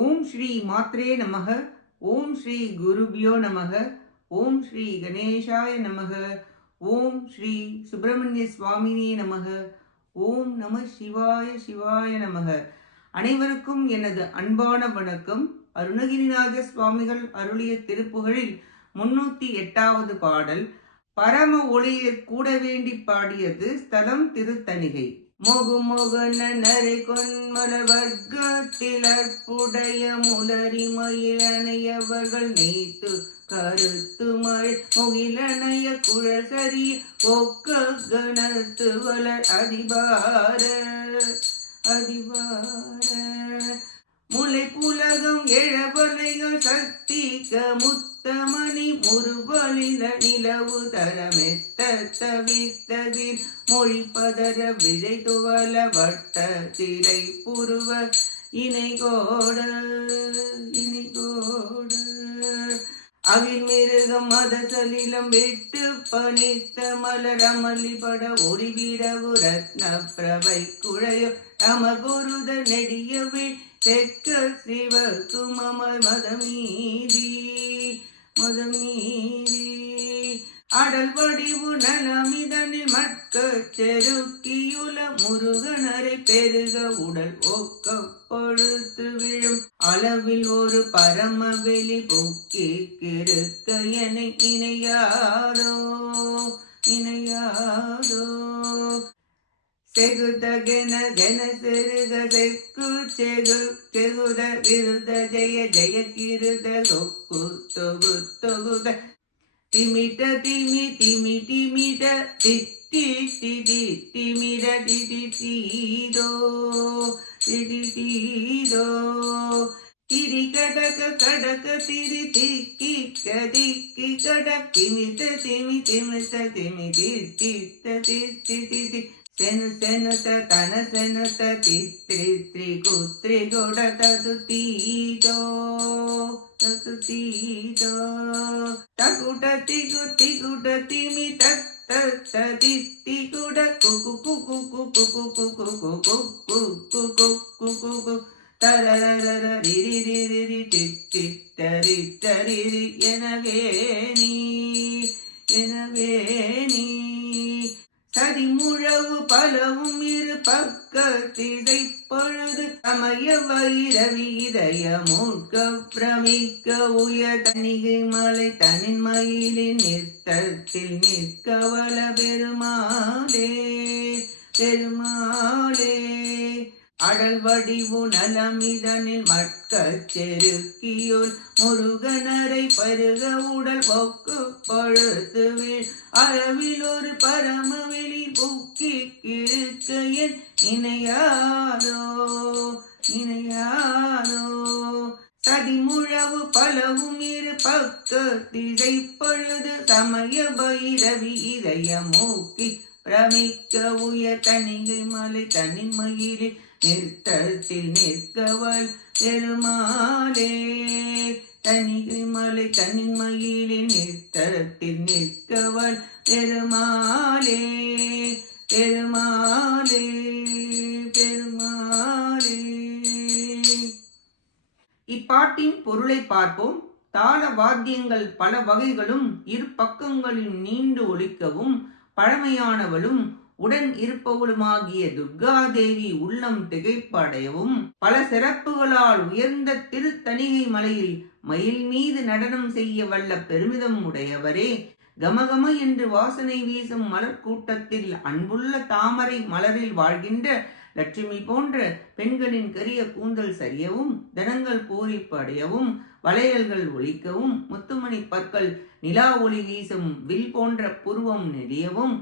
ஓம் ஸ்ரீ மாத்ரே நமக ஓம் ஸ்ரீ குருபியோ நமக ஓம் ஸ்ரீ கணேசாய நமக ஓம் ஸ்ரீ சுப்பிரமணிய சுவாமினே நமக ஓம் நம சிவாய சிவாய நமக. அனைவருக்கும் எனது அன்பான வணக்கம். அருணகிரிநாத சுவாமிகள் அருளிய திருப்புகழில் முன்னூத்தி எட்டாவது பாடல் பரம ஒளியை கூட வேண்டி பாடியது ஸ்தலம் திருத்தணிகை. மொகு மொகன கொன்மல வர்க்கத்தில் அற்புடைய முலரி மயிலனையவர்கள் நெய்த்து கருத்து மழை முகிலனைய குழல் சரிய ஒக்க கணத்து வளர் அதிபார அதிபார. முலை புலகம் எழவலைகள் சக்திக்க முத்தமணி முருபலில நிலவு தரமெத்த தவித்ததின் மொழி பதற விழை துவல வட்ட திரை புருவ இணை கோட இணை கோட. அவில் மிருகம் மத சலிலம் விட்டு பனித்த மலர் அமளி பட ஒளி வீரவு ரத்ன பிரபை குழையோ. நம குருத நெடியவே தெக்க சிவக்கு மம மதமீதி மதமீதி அடல் வடிவு நலமிதனில் பொழுத்து விழும் அளவில் ஒரு பரம வெளி பொக்கி கிருக்க என இணையாரோ இணையாரோ செகுதகென கென செருக செக்கு செகு செகுத விருத ஜெய ஜெய கிருத சொக்கு தொகு தொகுத. திமிட திமி திமி திமிட திட்டி திடி திமிட திடி தீதோ. పిడితీరో తిరి కడక కడక తిరి తిక్కి కదిక్కి కడ తిమిత తిమి తిమిత తిమి తిత్తిత్త తిత్తితి శను శనుత తన శనుత తిత్రి త్రిగుత్రి గొడ తదు తీదో తదు తీదో. తగుడ తిగు తిగుడ తిమి తక్ தித்திகுட குகு குகு குகு குகு குகு குகு குகு குகு கு தரரரரிரிரிரி தித்தித்தரி தரிரி எனவே நீ எனவே நீ சதி முழவு பலவும் இரு பக்கத்திசை வைரவி இதய பிரமிக்க உய தணிகை மலை தனின் மயிலின் நிறுத்தத்தில் நிற்கவல பெருமாளே. பெருமாளே அடல் வடிவு நலமிதனில் மட்க செருக்கியுள் முருகனரை பருக உடல் ஒக்கு பழுத்துவில் அளவில் ஒரு பரம திசை பொழுது சமய பைரவி இதய மூக்கி பிரமிக்க உய தனிகை மலை தனின் நிறுத்தத்தில் நிற்கவள் பெருமாளே தனிகை மலை தனின் நிறுத்தத்தில் நிற்கவள் பெருமாளே பெருமாளே பெருமாளே. இப்பாட்டின் பொருளை பார்ப்போம். தாள வாத்தியங்கள் பல வகைகளும் இரு பக்கங்களில் நீண்டு ஒழிக்கவும் பழமையானவளும் உடன் இருப்பவளுமாகிய துர்காதேவி உள்ளம் திகைப்படையவும் பல சிறப்புகளால் உயர்ந்த திருத்தணிகை மலையில் மயில் மீது நடனம் செய்ய வல்ல பெருமிதம் உடையவரே கமகம என்று வாசனை வீசும் மலர் கூட்டத்தில் அன்புள்ள தாமரை மலரில் வாழ்கின்ற லட்சுமி போன்ற பெண்களின் கரிய கூந்தல் சரியவும் தனங்கள் பூரிப்படையவும் வளையல்கள் ஒழிக்கவும் முத்துமணி பற்கள் நிலா ஒளி வீசும் வில் போன்ற புருவம் நெறியவும்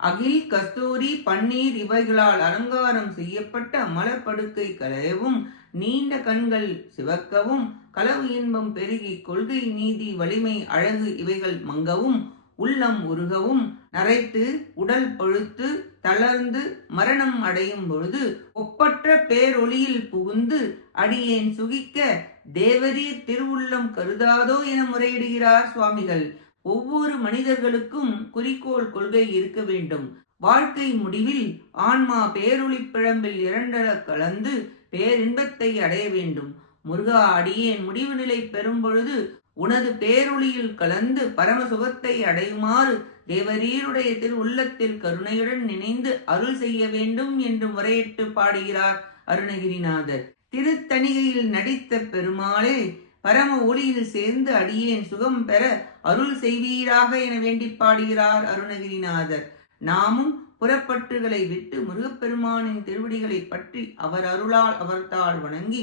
அகில் கஸ்தூரி பன்னீர் இவைகளால் அலங்காரம் செய்யப்பட்ட மலர்படுக்கை கலையவும் நீண்ட கண்கள் சிவக்கவும் களவு இன்பம் பெருகி கொள்கை நீதி வலிமை அழகு இவைகள் மங்கவும் உள்ளம் உருகவும் நரைத்து உடல் பழுத்து தளர்ந்து மரணம் அடையும் பொழுது ஒப்பற்ற பேரொளியில் புகுந்து அடியேன் சுகிக்க தேவரீர் திருவுள்ளம் கருதாதோ என முறையிடுகிறார் சுவாமிகள். ஒவ்வொரு மனிதர்களுக்கும் குறிக்கோள் கொள்கை இருக்க வேண்டும். வாழ்க்கை முடிவில் ஆன்மா பேரொளி பிழம்பில் இரண்டர கலந்து பேரின்பத்தை அடைய வேண்டும். முருகா அடியேன் முடிவு நிலை பெறும் பொழுது உனது பேரொளியில் கலந்து பரம சுகத்தை அடையுமாறு தேவரீருடைய திரு உள்ளத்தில் கருணையுடன் நினைந்து அருள் செய்ய வேண்டும் என்று முறையிட்டு பாடுகிறார் அருணகிரிநாதர். திருத்தணிகையில் நடித்த பெருமாளே பரம ஒளியில் சேர்ந்து அடியேன் சுகம் பெற அருள் செய்வீராக என வேண்டி பாடுகிறார் அருணகிரிநாதர். நாமும் புறப்பட்டுகளை விட்டு முருகப்பெருமானின் திருவடிகளை பற்றி அவர் அருளால் அவர்தாள் வணங்கி